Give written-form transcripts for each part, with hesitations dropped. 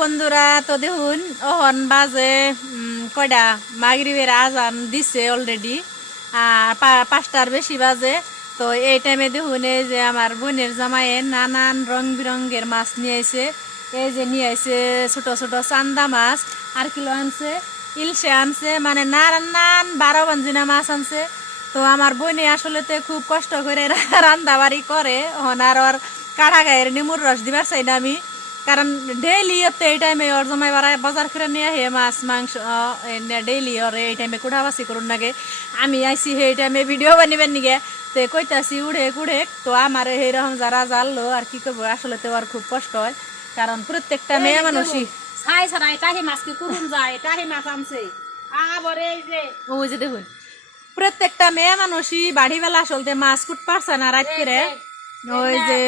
বন্ধুরা, তো দেখুন ওহন বাজে কয়টা মাগরিবের আজান দিছে অলরেডি, আর 5টার বেশি বাজে। তো এই টাইমে দেখুন এই যে আমার বোনের জামাইয়ে নানান রং বিরঙ্গের মাছ নিয়ে আইছে। এই যে নিয়ে আইছে ছোট ছোট চান্দা মাছ, আর কিলো আনছে ইলশে আনছে, মানে নানান 12 বাঞ্জিনা মাছ আনছে। তো আমার বোনে আসলে খুব কষ্ট করে রান্না বাড়ি করে, আর ওর কাঠা গায়ের নেমুর রস দিবার চাই না আমি, কারণ ডেইলি এই টাইমে ওর জমাই বাজার করে নিয়ে আহে মাছ মাংস, ডেইলি ওর এই টাইমে কুড়াবাসি করুন নাগে। আমি আইসি সেই টাইমে ভিডিও বানিবেন নিগে, তো কইতাছি উড়ে কুড়ে। তো আমার এইরকম যারা জানলো আর কি করবো, আসলে তো আর খুব কষ্ট হয়, কারণ প্রত্যেকটা মেয়ে মানুষই ছাই ছাড়াই টাহি মাছ কি করুন যায়, টাহি মাছ আনছে আবার এই যে ওই যে দেখুন প্রত্যেকটা মেয়ে মানুষই বাড়ি বেলা আসলে মাছ কুট পারছে না রাত করে। ওই যে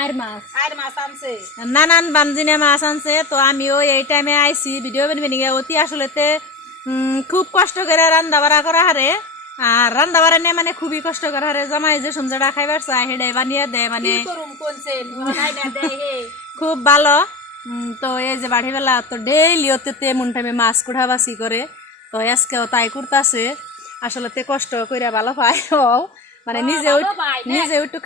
আর মাছ আনছে নানান বাঞ্জিনে মাছ আনছে। তো আমিও এই টাইমে আইসি ভিডিও বানিয়ে অতি আসলে খুব কষ্ট করে রান্না বাড়া করা হারে, আর রান্না বাড়া নিয়ে মানে খুবই কষ্ট করা হারে। জামাই যে সন্ধ্যাটা খাইবার চাই সেটাই বানিয়ে দেয়, মানে খুব ভালো। তো এই যে বাড়ি বেলা তো ডেইলি ওতে এমন টাইমে মাছ কুড়াবাসি করে, তো আজকেও তাই করতেছে। আসলে কষ্ট করে ভালো পায় ও, মানে নিজেও একটু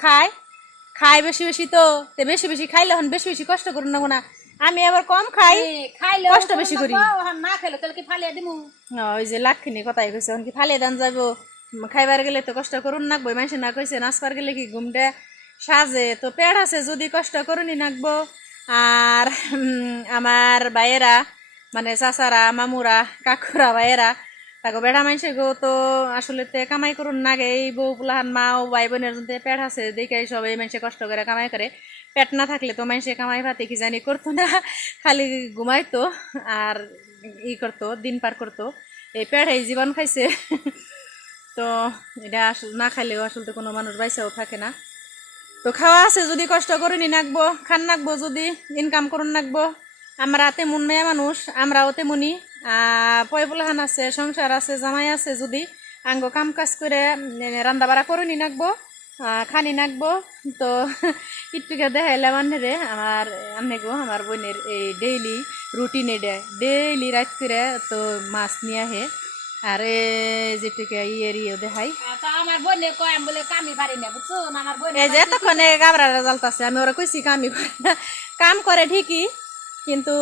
খাই বেশি বেশি। তো বেশি বেশি খাইলে হন বেশি বেশি কষ্ট করুন না, আমি আবার কম খাই, খাইলে কষ্ট বেশি করি না খাইলে তাহলে কি ফালিয়ে দিমু। ওই যে লাক্ষিনী কথাই কইছে, কি ফালিয়ে দান যাবো, খাইবার গেলে তো কষ্ট করুন নাকবো। মানুষ না কইছে নাচবার গেলে কি ঘুমটা সাজে, তো পেট আছে যদি কষ্ট করুনই নাকবো। আর আমার ভাইয়েরা মানে চাচারা মামুরা কাকুরা ভাইয়েরা তাকে বেড়া মানুষে গো, তো আসলে কামাই করুন নাগে। এই বউ পুলাহান মা ও ভাই বোনের যদি পেট আছে দেখে সবাই মানুষে কষ্ট করে কামাই করে। পেট না থাকলে তো মানুষে কামাই ভাতে কি জানি করতো না, খালি ঘুমাইতো আর করতো, দিন পার করতো। এই পেট এই জীবন খাইছে। তো এটা আসলে না খাইলেও আসলে কোনো মানুষ বাইসাও থাকে না। তো খাওয়া আছে যদি কষ্ট করুনই নাকবো, খান নাকবো যদি ইনকাম করুন নাকবো। আমরা তেমন মেয়ে মানুষ, আমরাও তেমনি পয়বলাহান আছে, সংসার আছে, জামাই আছে, যদি আঙ্গ কাম কাজ করে রান্না বাড়া করুনই নাকবো, খানি নাকবো। তো একটুকে দেখাইলাম আন্নেরে আমার আন্নে গো, আমার বোনের এই ডেইলি রুটিন, এটা ডেইলি রাত করে তো মাছ নিয়ে আহে। আর যেটুকে ইয়ে দেখাই আমার বোনে কয় বলে কামি পারি না, বুঝছো আমার বোন এই যে এতক্ষণে গাবরা জ্বালতাছে। আমি ওরা কইছি কামি করে না, কাম করে ঠিকই, কিন্তু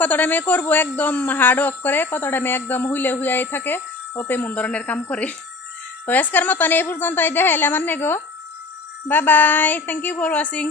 কত টাইমে করবো একদম হার্ড ওয়ার্ক করে, কত টাইমে একদম হুইলে হুইয়াই থাকে, ওতে মন ধরনের কাম করে। তো আজকের মতন এই পর্যন্ত দেখাইলাম আন্নে গো। Bye bye, thank you for watching.